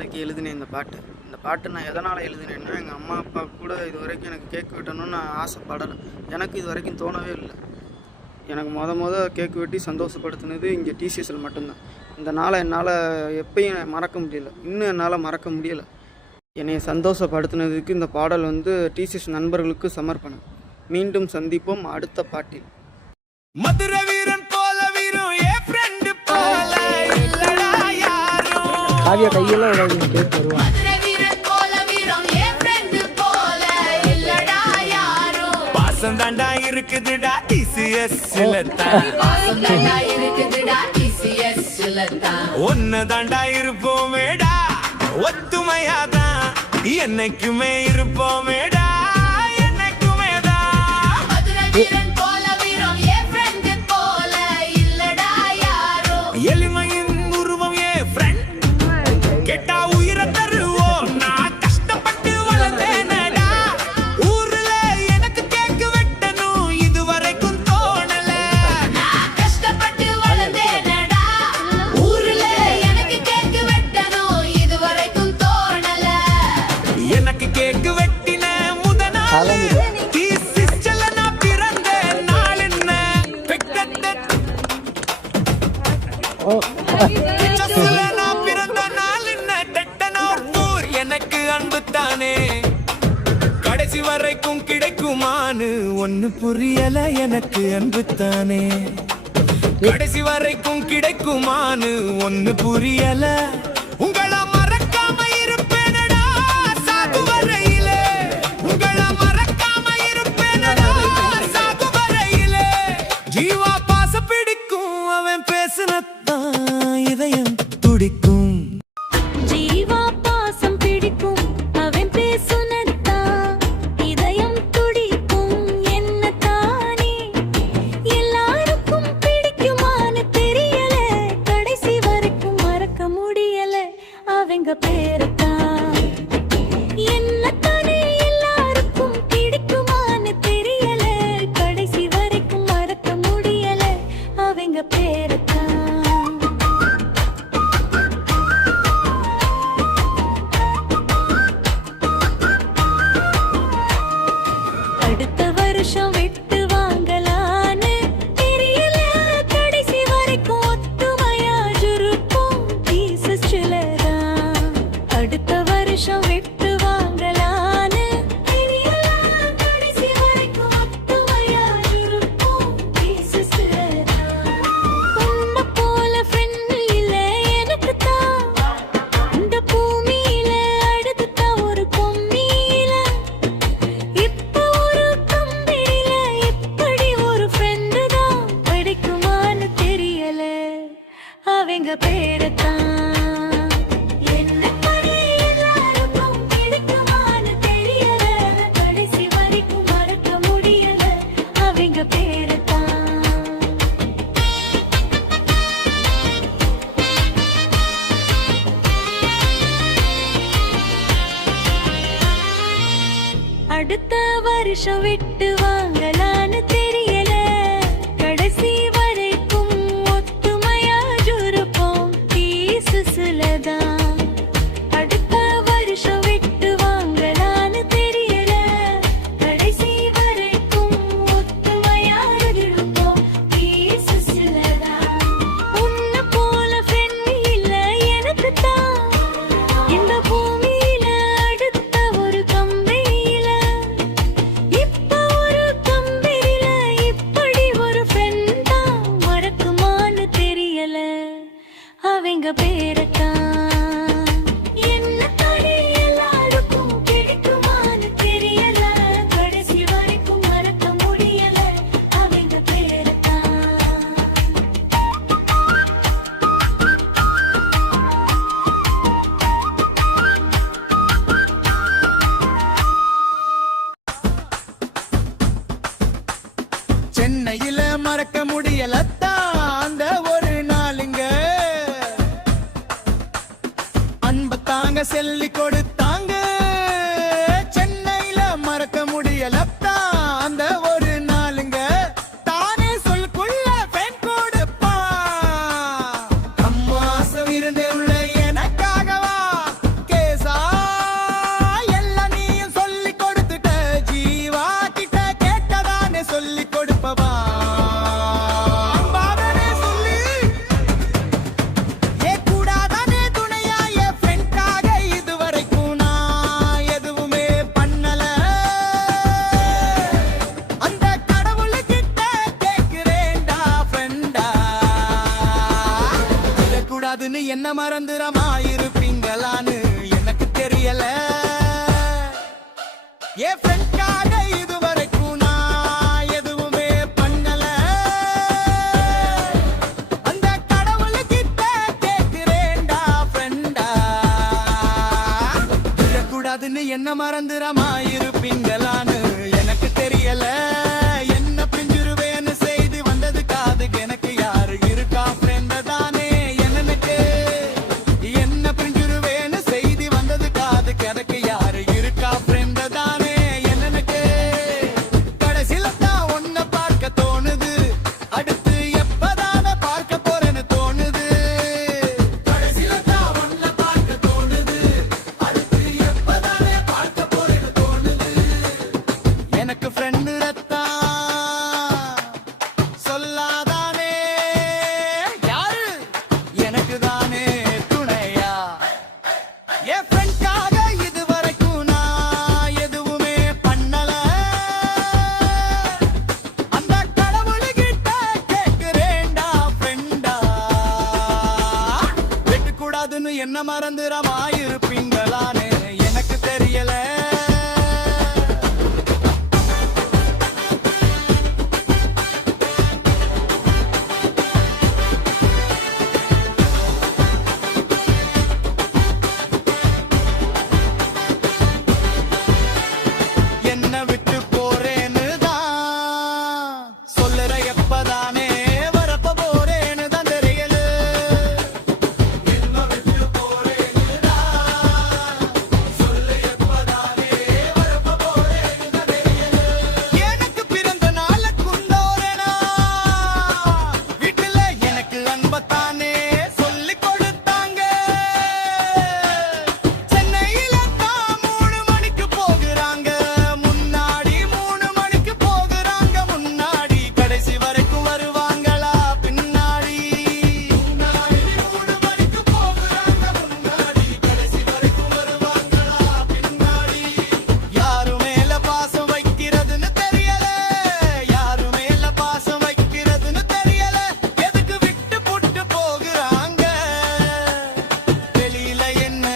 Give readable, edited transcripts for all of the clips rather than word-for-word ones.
நாளைக்கு எழுதினேன் இந்த பாட்டு நான் எதனால் எழுதினேன்னா, எங்கள் அம்மா அப்பா கூட இது வரைக்கும் எனக்கு கேக் வெட்டணும்னு நான் ஆசைப்படலை. எனக்கு இது வரைக்கும் தோணவே இல்லை. எனக்கு கேக் வெட்டி சந்தோஷப்படுத்தினது இங்கே டிசிஎஸ்சில் மட்டும்தான். இந்த நாளை என்னால் எப்பயும் மறக்க முடியல. இன்னும் என்னால் மறக்க முடியலை. என்னை சந்தோஷப்படுத்தினதுக்கு இந்த பாடல் டிசிஎஸ் நண்பர்களுக்கு சமர்ப்பணம். மீண்டும் சந்திப்போம் அடுத்த பாட்டில். மதுரை வீரன் போல வீரம் ஏ ஃப்ரெண்ட் போல இல்லடா யாரும். காவியா கையெல்லாம் விடாதீங்க, கேக் தருவான். மதுரை வீரன் போல வீரம் ஏ ஃப்ரெண்ட் போல இல்லடா யாரும். பாசம் தாண்டா இருக்குதுடா டிசிஎஸ்ல தான். பாசம் தாண்டா இருக்குதுடா டிசிஎஸ்ல தான். ஒன்னு தாண்டா இருப்போமேடா ஒத்துமையாதான் என்னைக்குமே இருப்போமேடா என்னைக்குமே தான். மதுரை வீரன் போல வீரம் ஏ ஃப்ரெண்ட் போல இல்லடா யாரும். எளிமையின் உருவம் ஏ ஃப்ரெண்ட் கேட்டா உயிரை தருவோம். நான் கஷ்டப்பட்டு வளர்ந்தேனடா ஊர்ல எனக்கு கேக்கு வெட்டணும் இதுவரைக்கும் தோணல. நான் கஷ்டப்பட்டு வளர்ந்தேனடா ஊர்ல எனக்கு கேக் வெட்டணும் இதுவரைக்கும் தோணல. எனக்கு கேக்கு வெட்டின முதநாள் டிசிஎஸ்ல நான் பிறந்த நாள் என்ன பெக்கத்தை டிசிஎஸ்ல நான் பிறந்த நாள் என்ன டெட்டனூர் எனக்கு அன்பு தானே கடைசி வரைக்கும் கிடைக்குமான்னு ஒன்னு புரியல எனக்கு அன்பு தானே கடைசி வரைக்கும் கிடைக்குமான்னு ஒன்னு புரியல. உங்கள மறக்காம இருப்பேனடா சாகு வரையிலே. உங்கள மறக்காம இருப்பேனடா சாகு வரையிலே. ஜீவா பாச பிடிக்கும் அவன் பேசுனத்தான் இதயம் துடிக்கும். ஜீவா பாசம் பிடிக்கும் அவன் பேசுனத்தான் இதயம் துடிக்கும். என்ன தானே எல்லாருக்கும் பிடிக்குமான்னு தெரியல. கடைசி வரைக்கும் மறக்க முடியல அவங்க பேரத்தான். என்ன தானே எல்லாருக்கும் பிடிக்குமான்னு தெரியல. கடைசி வரைக்கும் மறக்க முடியல அவங்க பேரத்தான். அடுத்த வருஷம் விட்டு வாங்கலான்னு தெரியல. கடைசி வரைக்கும் ஒத்துமையா இருப்போம் டிசிஎஸ்லதான். அடுத்த வருஷம் விட்டு வாங்கலான்னு தெரியல. கடைசி வரைக்கும் ஒத்துமையா இருப்போம் டிசிஎஸ்லதான். உன்னை போல ஃப்ரெண்ட் இல்ல எனக்கு தான். இந்த பூமியில அடுத்துதான் ஒரு பொம்மியில. இப்ப ஒரு கம்பெனில இப்படி ஒரு ஃப்ரெண்டு தான் கிடைக்குமான்னு தெரியல அவங்க பேரத்தான். என்ன தானே எல்லாருக்கும் பிடிக்குமான்னு தெரியல. கடைசி வரைக்கும் மறக்க முடியல அவங்க பேரத்தான். அடுத்த வருஷம் விட்டு வாங்கலான்னு தெரியல. கடைசி வரைக்கும் ஒத்துமையா இருப்போம் டிசிஎஸ்லதான். அடுத்த வருஷம் விட்டு வாங்கலான்னு தெரியல. கடைசி வரைக்கும் ஒத்துமையா இருப்போம் டிசிஎஸ்லதான். உன்னை போல ஃப்ரெண்ட் இல்ல எனக்கு தான். இந்த பூமியில அடுத்த ஒரு கம்பெனியில. இப்ப ஒரு கம்பெனில இப்படி ஒரு ஃப்ரெண்ட் தான் மறக்குமான்னு தெரியல அவங்க பேரத்தான். என்ன தானே எல்லாருக்கும் பிடிக்குமான்னு தெரியல. கடைசி வரைக்கும் மறக்க முடியல அவங்க பேரத்தான். சென்னையில மறக்க முடியலத்தான் அந்த ஒரு நாளுங்க. அன்பத்தாங்க சொல்லி கொடுத்தாங்க. சென்னையில மறக்க முடியலத்தான் அந்த ஒரு நாளுங்க. தானே சொல்குள்ள பெண் கொடுப்பா. அம்மாசம் இருந்தே உள்ள எனக்காகவா என்ன மறந்துடமாயிருப்பீங்களான்னு எனக்கு தெரியல என் ஃப்ரெண்ட்காக இதுவரைக்கும் நான் எதுவுமே பண்ணல அந்த கடவுளுக்கிட்ட கேட்கிறேன்டா ஃப்ரெண்டா விடக்கூடாதுன்னு என்ன மறந்துடமாயிருப்பீங்களான்னு எனக்கு தெரியல என்ன பிஞ்சிருவேன்னு செய்து வந்தது காதுக்கு எனக்கு யாரு இருக்கா ஃப்ரெண்ட தானே எனக்கு என்ன பிஞ்சிருவேன்னு செய்து வந்தது காதுக்கு எனக்கு யாரு இருக்கா ஃப்ரெண்ட தானே எனக்கு கடைசில தான் உன்னை பார்க்க தோணுது அடுத்து எப்பதான பார்க்க போறேன்னு தோணுது கடைசில தான் உன்னை பார்க்க தோணுது அடுத்து எப்பதானே பார்க்க போறேன்னு தோணுது எனக்கு ஃப்ரெண்டு ரத்தான் சொல்லாதானே யாரு எனக்கு தானே துணையா என் ஃப்ரெண்ட்காக இதுவரைக்கும் நான் எதுவுமே பண்ணல அந்த கடவுளுக்கிட்ட கேட்கிறேன்டா ஃப்ரெண்டா வெட்டக்கூடாதுன்னு என்ன மறந்துடமாயிருப்பீங்களான்னு எனக்கு தெரியல என்ன விட்டு போறேன்னு தான் சொல்லுற எப்பதானே வரப்ப போறேன்னு தான் தெரியல என்ன விட்டு போறேன்னு தான் சொல்லு எப்பதானே வரப்ப போறேன்னு தான் தெரியல எனக்கு பிறந்த நாள குண்டோரேனா வீட்டுல எனக்கு அன்பத்தானே சொல்லி கொடுத்தாங்க சென்னையில தான் 3 மணிக்கு போகிறாங்க முன்னாடி 3 மணிக்கு போகிறாங்க முன்னாடி கடைசி வரைக்கும் வருவாங்களா பின்னாடி முன்னாடி 3 மணிக்கு போகிறாங்க முன்னாடி கடைசி வரைக்கும் வருவாங்களா பின்னாடி யாரு மேல பாசம் வைக்கிறதுன்னு தெரியல யாரு மேல பாசம் வைக்கிறதுன்னு தெரியல எதுக்கு விட்டு புட்டு போகிறாங்க வெளியில என்ன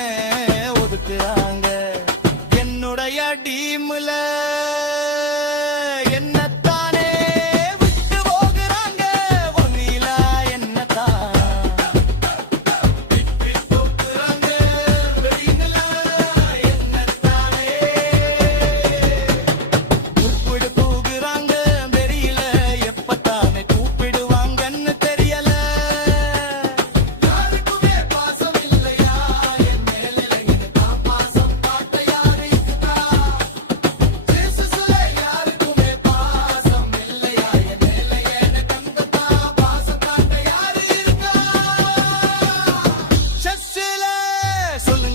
ஒதுக்குறாங்க என்னுடைய டீம்ல என்னத்தானே விட்டு போகிறாங்க ஒன்னில என்னத்தான் விட்டு போகிறாங்க வெளியில என்னத்தானே கூப்பிடு போகிறாங்க தெரியல எப்பத்தானே கூப்பிடுவாங்கன்னு தெரியல யாருக்குமே பாசம் இல்லையா என் மேல எனக்கு தான் பாசம் காட்ட யாரு இருக்கா ஜீசஸ்ல யாருக்குமே பாசம் இல்லையா என் மேல எனக்கு தான் பாசம் காட்ட யாரு இருக்கா சர்ச்சில சொல்லுங்க